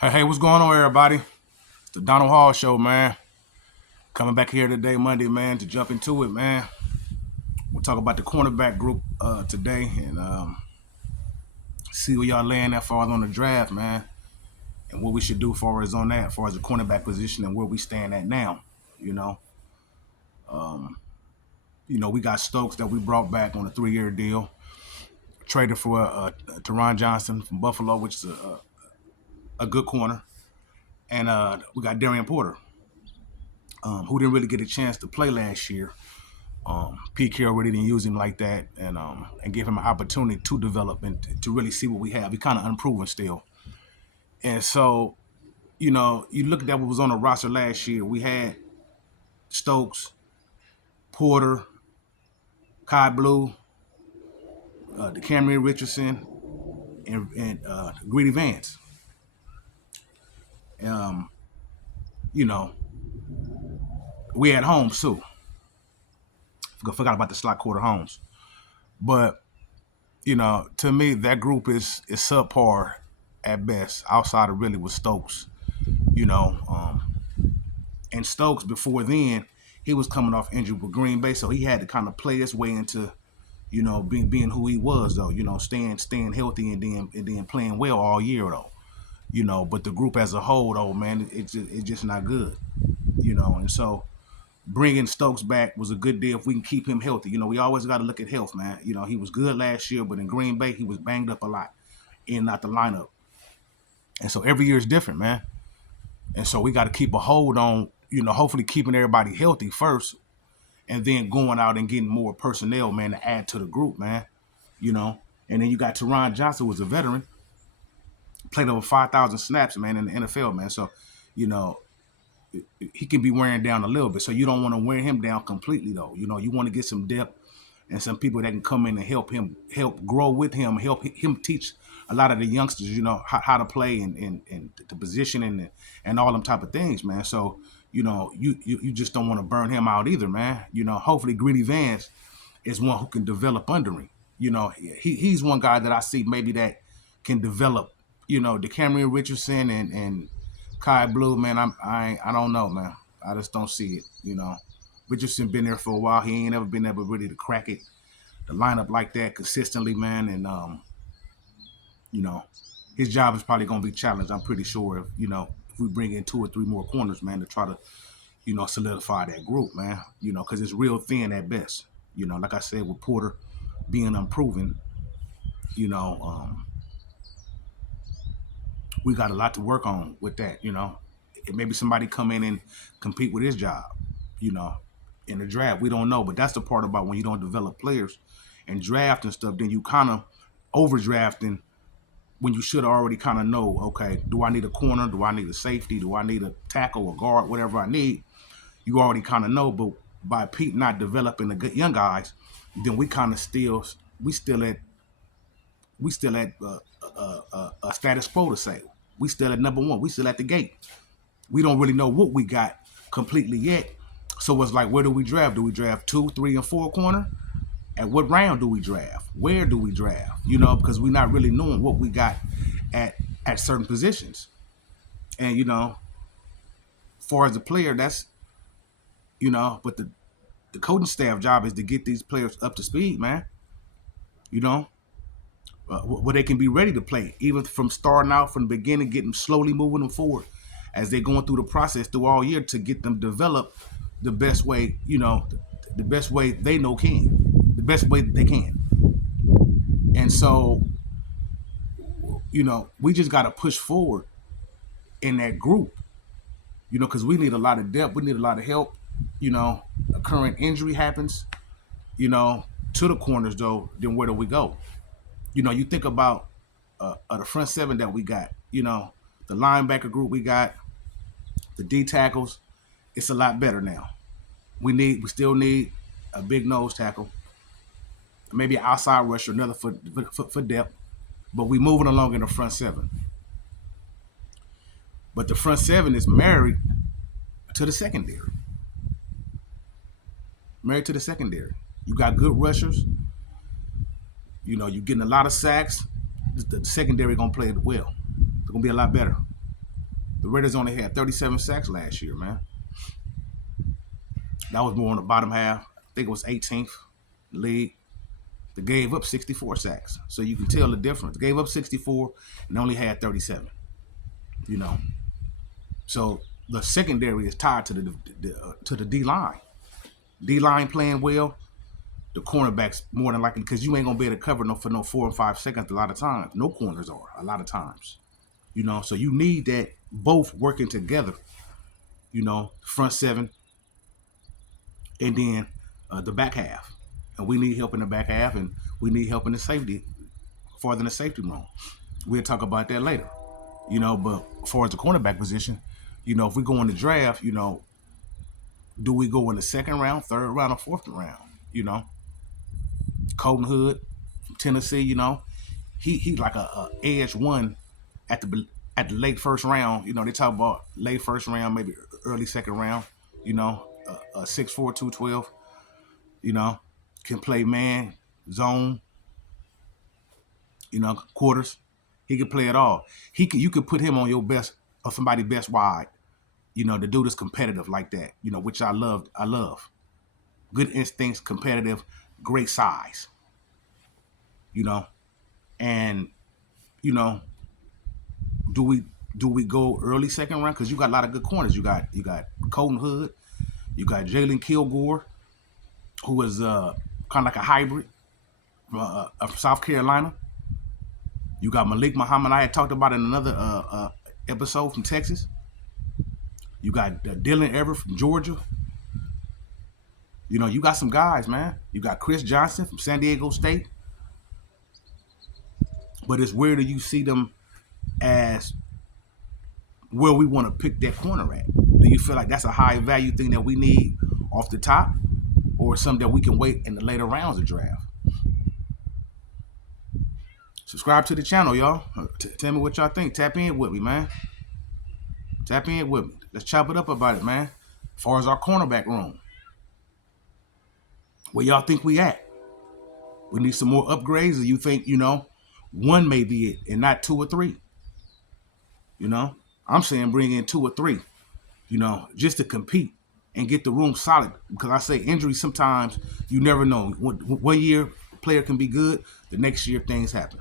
Hey, what's going on, everybody? It's the Donald Hall Show, man. Coming back here today, Monday, man, to jump into it, man. We'll talk about the cornerback group today and see where y'all laying that far on the draft, man, and what we should do for us on that, as far as the cornerback position and where we stand at now. You know, we got Stokes that we brought back on a 3-year deal, traded for Teron Johnson from Buffalo, which is a good corner, and we got Darian Porter, who didn't really get a chance to play last year. Pete Carroll really didn't use him like that, and give him an opportunity to develop and to really see what we have. He kind of unproven still, and so you look at that what was on the roster last year. We had Stokes, Porter, Kai Blue, DeCamerion Richardson, and Greedy Vance. Um, you know, we had Holmes too. Forgot about the slot quarter Holmes, but to me that group is subpar at best. Outside of really with Stokes, you know. And Stokes before then, he was coming off injury with Green Bay, so he had to kind of play his way into, being who he was though. Staying healthy and then playing well all year though. But the group as a whole though, man, it's just not good. And so bringing Stokes back was a good deal if we can keep him healthy. We always got to look at health, man. He was good last year, but in Green Bay he was banged up a lot, in and out the lineup. And so every year is different, man. And so we got to keep a hold on, hopefully keeping everybody healthy first, and then going out and getting more personnel, man, to add to the group, man. And then you got Teron Johnson, who was a veteran, played over 5,000 snaps, man, in the NFL, man. So, you know, he can be wearing down a little bit. So you don't want to wear him down completely, though. You want to get some depth and some people that can come in and help grow with him, help him teach a lot of the youngsters, how to play and the position and all them type of things, man. So, you just don't want to burn him out either, man. Hopefully Greedy Vance is one who can develop under him. He's one guy that I see maybe that can develop, DeCamerion Richardson and Kai Blue, man. I don't know, man. I just don't see it, Richardson been there for a while. He ain't ever been able really to crack it, the lineup like that consistently, man. And you know, his job is probably gonna be challenged. I'm pretty sure if we bring in 2 or 3 more corners, man, to try to, solidify that group, man. Because it's real thin at best. Like I said, with Porter being unproven, you know, um, we got a lot to work on with that. Maybe somebody come in and compete with his job, you know, in the draft. We don't know, but that's the part about when you don't develop players and draft and stuff. Then you kind of overdrafting when you should already kind of know. Okay, do I need a corner? Do I need a safety? Do I need a tackle, a guard? Whatever I need, you already kind of know. But by Pete not developing the good young guys, then we kind of still at a status quo to say. We still at number one. We still at the gate. We don't really know what we got completely yet. So it's like, where do we draft? Do we draft 2, 3, and 4 corner? At what round do we draft? Where do we draft? Because we're not really knowing what we got at certain positions. And as far as the player, that's but the coaching staff job is to get these players up to speed, man. You know, where they can be ready to play, even from starting out from the beginning, getting slowly moving them forward as they're going through the process through all year to get them developed the best way, the best way they know can, the best way that they can. And so, we just got to push forward in that group, because we need a lot of depth, we need a lot of help. A current injury happens, to the corners though, then where do we go? You think about the front 7 that we got, the linebacker group we got, the D tackles, it's a lot better now. We still need a big nose tackle, maybe an outside rusher, another for depth, but we moving along in the front 7. But the front 7 is married to the secondary. Married to the secondary. You got good rushers. You're getting a lot of sacks. The secondary gonna play it well. They're gonna be a lot better. The Raiders only had 37 sacks last year, man. That was more on the bottom half. I think it was 18th league. They gave up 64 sacks. So you can tell the difference. They gave up 64 and only had 37. You know. So the secondary is tied to the D line. D line playing well. The cornerbacks more than likely, because you ain't gonna be able to cover for no 4 and 5 seconds a lot of times. No corners are a lot of times. You know, so you need that both working together. You know, front seven and then the back half. And we need help in the back half, and we need help in the safety, farther than the safety room. We'll talk about that later. You know, but as far as the cornerback position, you know, if we go in the draft, you know, do we go in the second round, third round, or fourth round? You know, Colton Hood from Tennessee, you know, he like a edge one at the late first round. You know, they talk about late first round, maybe early second round. You know, 6'4", 212. You know, can play man, zone. You know, quarters. He can play it all. You could put him on your best or somebody best wide. You know, the dude is competitive like that. You know, which I love. Good instincts, competitive, great size. You know, and you know, do we go early second round? Because you got a lot of good corners. You got Colton Hood, you got Jalen Kilgore, who is kind of like a hybrid of South Carolina. You got Malik Muhammad. I had talked about in another episode from Texas. You got Dylan Everett from Georgia. You know, you got some guys, man. You got Chris Johnson from San Diego State. But it's where do you see them as where we want to pick that corner at? Do you feel like that's a high value thing that we need off the top, or something that we can wait in the later rounds of draft? Subscribe to the channel, y'all. Tell me what y'all think. Tap in with me, man. Tap in with me. Let's chop it up about it, man. As far as our cornerback room, where y'all think we at? We need some more upgrades, or you think, you know, one may be it and not 2 or 3? You know, I'm saying bring in 2 or 3, you know, just to compete and get the room solid. Because I say injuries, sometimes you never know. One year a player can be good, the next year things happen.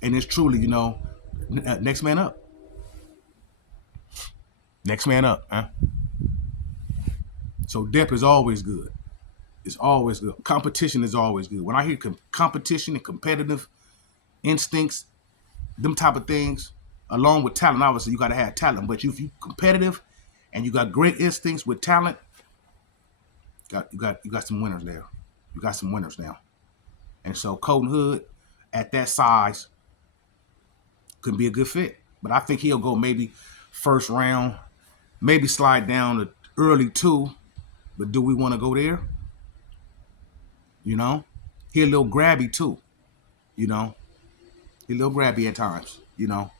And it's truly, you know, next man up. Next man up, huh? So depth is always good. It's always good. Competition is always good. When I hear competition and competitive instincts, them type of things, along with talent, obviously you got to have talent. But if you competitive and you got great instincts with talent, you got some winners there. You got some winners now. And so Colton Hood at that size could be a good fit. But I think he'll go maybe first round, maybe slide down to early 2. But do we want to go there? You know, he a little grabby too. You know, he a little grabby at times. You know,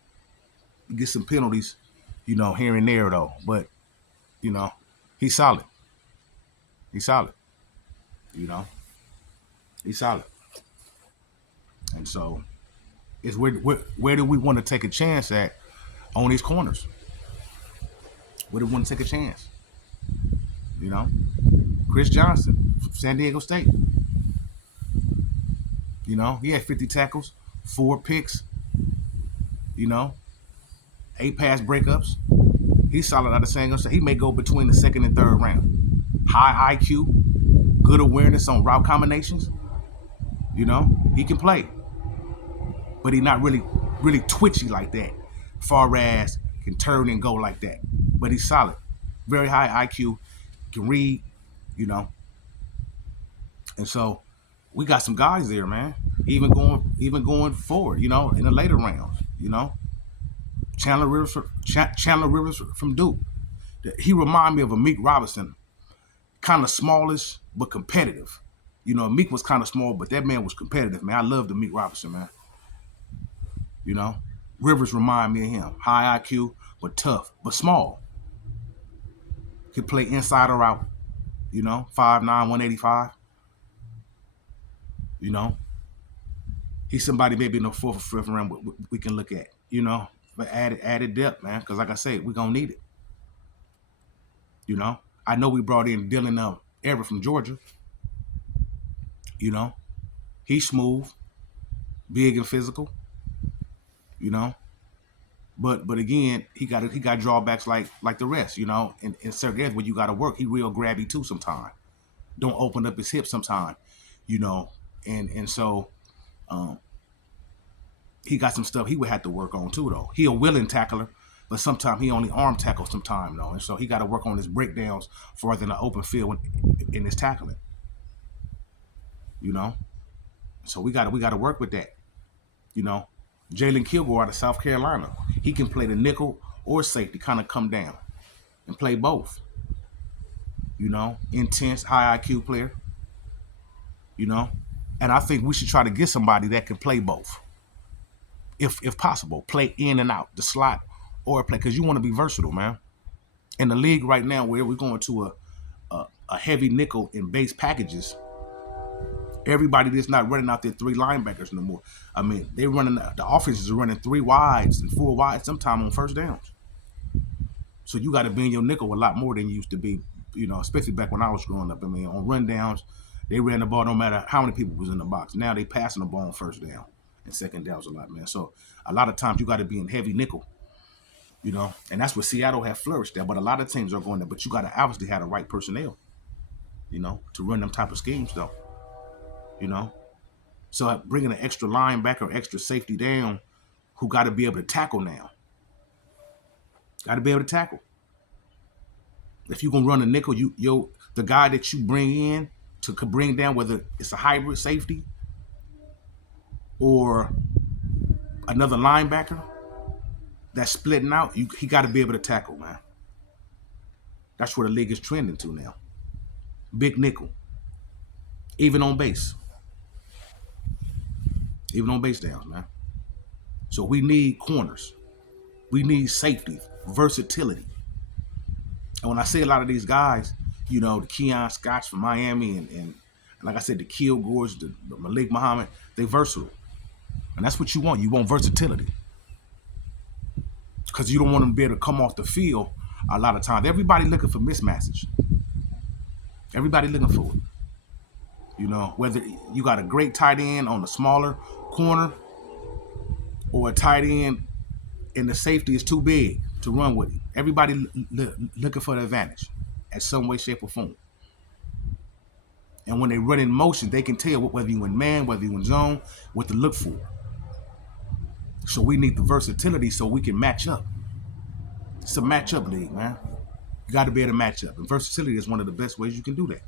he get some penalties, you know, here and there though. But you know, he's solid. He's solid. You know, he's solid. And so, it's where do we want to take a chance at on these corners? Where do we want to take a chance? You know, Chris Johnson, San Diego State. You know, he had 50 tackles, 4 picks, you know, 8 pass breakups. He's solid out of San Diego State. He may go between the second and third round. High IQ, good awareness on route combinations. You know, he can play. But he's not really twitchy like that, far as can turn and go like that. But he's solid. Very high IQ, can read, you know. And so we got some guys there, man. Even going forward, you know, in the later rounds, you know. Chandler Rivers from Duke. He reminded me of a Meek Robinson, kind of smallish but competitive. You know, Meek was kind of small, but that man was competitive, man. I love the Meek Robinson, man. You know, Rivers remind me of him. High IQ, but tough, but small. Could play inside or out. You know, 5'9", 185. You know, he's somebody maybe in the fourth or fifth round we can look at, you know. But added depth, man, because like I said, we're gonna need it. You know, I know we brought in Dylan Everett from Georgia. You know, he's smooth, big and physical. You know, but again, he got drawbacks like the rest. You know, in certain areas where you got to work, he real grabby too sometimes. Don't open up his hips sometimes. You know, and so he got some stuff he would have to work on too, though. He a willing tackler, but sometimes he only arm tackles sometimes, though. And so he got to work on his breakdowns farther in the open field in his tackling, you know? So we got to work with that, you know? Jalen Kilgore out of South Carolina, he can play the nickel or safety, kind of come down and play both, you know? Intense, high IQ player, you know? And I think we should try to get somebody that can play both. If possible, play in and out the slot or play, because you want to be versatile, man. In the league right now, where we're going to a heavy nickel in base packages, everybody that's not running out there 3 linebackers no more. I mean, they're running, the offenses are running 3 wides and 4 wides sometime on first downs. So you got to be in your nickel a lot more than you used to be, you know, especially back when I was growing up. I mean, on run downs, they ran the ball no matter how many people was in the box. Now they passing the ball on first down and second downs a lot, man. So a lot of times you got to be in heavy nickel, you know, and that's where Seattle have flourished there. But a lot of teams are going there, but you got to obviously have the right personnel, you know, to run them type of schemes, though, you know. So bringing an extra linebacker, extra safety down, who got to be able to tackle now. Got to be able to tackle. If you're gonna run a nickel, the guy that you bring in to bring down, whether it's a hybrid safety or another linebacker that's splitting out, he got to be able to tackle, man. That's where the league is trending to now. Big nickel, even on base downs, man. So we need corners, we need safety, versatility. And when I say a lot of these guys, you know, the Keon Scotts from Miami and like I said, the Kilgores, the Malik Muhammad, they versatile. And that's what you want. You want versatility. Because you don't want them to be able to come off the field a lot of times. Everybody looking for mismatches. Everybody looking for it. You know, whether you got a great tight end on the smaller corner or a tight end and the safety is too big to run with it. Everybody looking for the advantage at some way, shape, or form. And when they run in motion, they can tell whether you in man, whether you in zone, what to look for. So we need the versatility so we can match up. It's a matchup league, man. You got to be able to match up. And versatility is one of the best ways you can do that.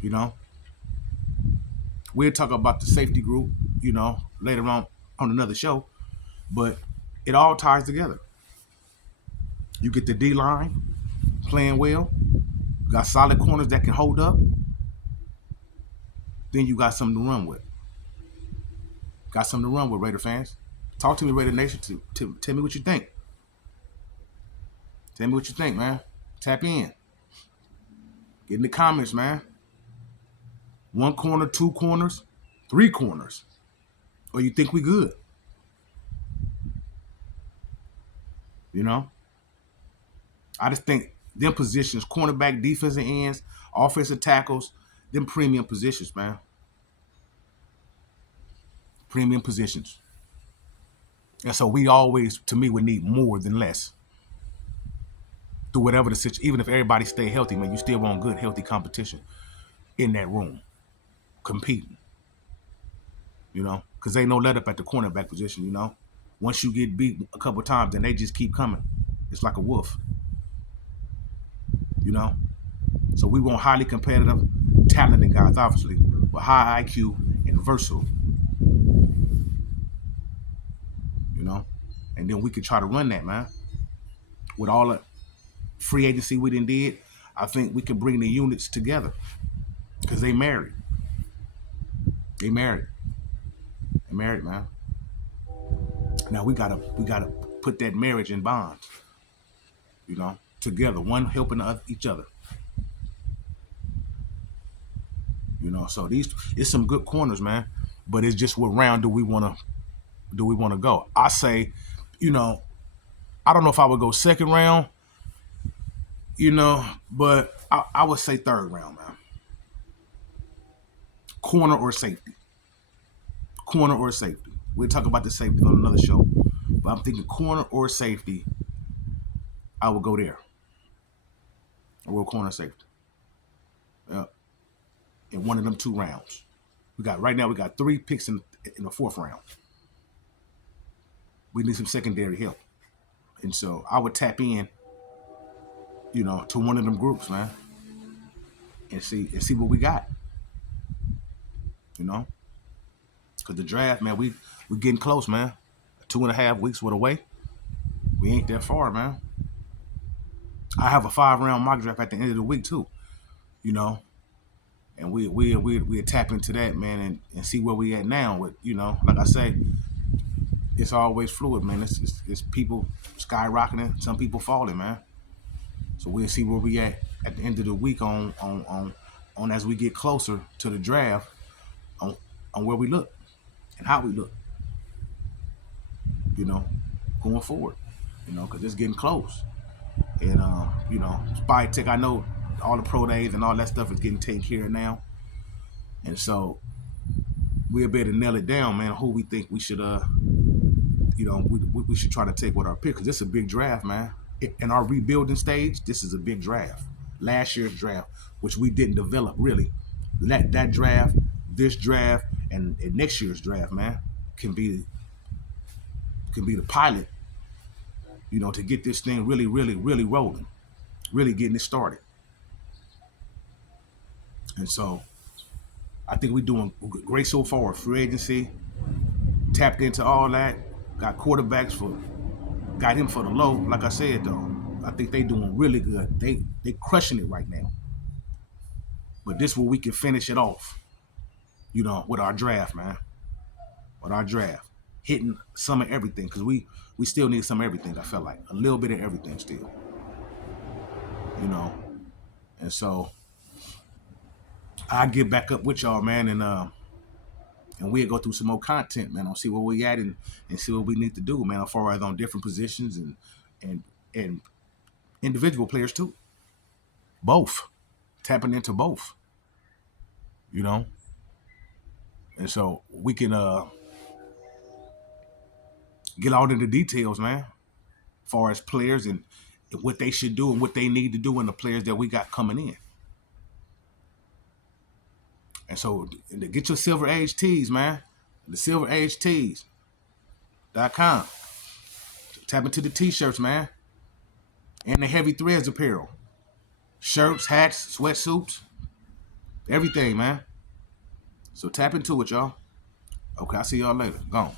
You know? We'll talk about the safety group, you know, later on another show. But it all ties together. You get the D-line playing well. Got solid corners that can hold up. Then you got something to run with. Got something to run with, Raider fans. Talk to me, Raider Nation. Tell me what you think. Tell me what you think, man. Tap in. Get in the comments, man. 1 corner, 2 corners, 3 corners. Or you think we good? You know? I just think them positions, cornerback, defensive ends, offensive tackles, them premium positions, man. Premium positions. And so we always, to me, would need more than less. Through whatever the situation, even if everybody stay healthy, man, you still want good, healthy competition in that room, competing. You know, because ain't no let up at the cornerback position, you know. Once you get beat a couple times, then they just keep coming. It's like a wolf. You know? So we want highly competitive, talented guys, obviously, with high IQ and versatile. You know? And then we can try to run that, man. With all the free agency we did, I think we can bring the units together. Because they married. They married. They married, man. Now we gotta put that marriage in bonds. You know, together, one helping each other. You know, so these it's some good corners, man. But it's just what round do we want to go? I say, you know, I don't know if I would go second round, you know, but I would say third round, man. Corner or safety. Corner or safety. We'll talk about the safety on another show. But I'm thinking corner or safety, I would go there. I will corner safety. Yeah. In one of them 2 rounds. Right now we got 3 picks in the 4th round. We need some secondary help. And so I would tap in, you know, to one of them groups, man. And see what we got. You know? Cause the draft, man, we getting close, man. 2.5 weeks with away. We ain't that far, man. I have a 5-round mock draft at the end of the week too. You know, and we tap into that, man, and see where we at now. With, you know, like I say, it's always fluid, man. It's people skyrocketing, some people falling, man. So we'll see where we at the end of the week on as we get closer to the draft on where we look and how we look. You know, going forward. You know, because it's getting close. And you know, Spy Tech, I know all the pro days and all that stuff is getting taken care of now. And so we'll be able to nail it down, man, who we think we should you know, we should try to take with our pick, because this is a big draft, man. In our rebuilding stage, this is a big draft. Last year's draft, which we didn't develop really. That draft, this draft, and next year's draft, man, can be the pilot, you know, to get this thing really, really, really rolling, really getting it started. And so I think we're doing great so far. Free agency, tapped into all that, got quarterbacks got him for the low. Like I said though, I think they doing really good. They crushing it right now. But this where we can finish it off, you know, with our draft, man. With our draft. Hitting some of everything, because we still need some of everything, I felt like. A little bit of everything still. You know. And so I'll get back up with y'all, man, and we'll go through some more content, man. I'll see where we at and see what we need to do, man, as far as on different positions and individual players too. Both. Tapping into both. You know? And so we can get all into the details, man, as far as players and what they should do and what they need to do, and the players that we got coming in. And so get your Silver Age tees, man. The silveragetees.com. Tap into the t-shirts, man. And the Heavy Threads apparel. Shirts, hats, sweatsuits. Everything, man. So tap into it, y'all. Okay, I'll see y'all later. Gone.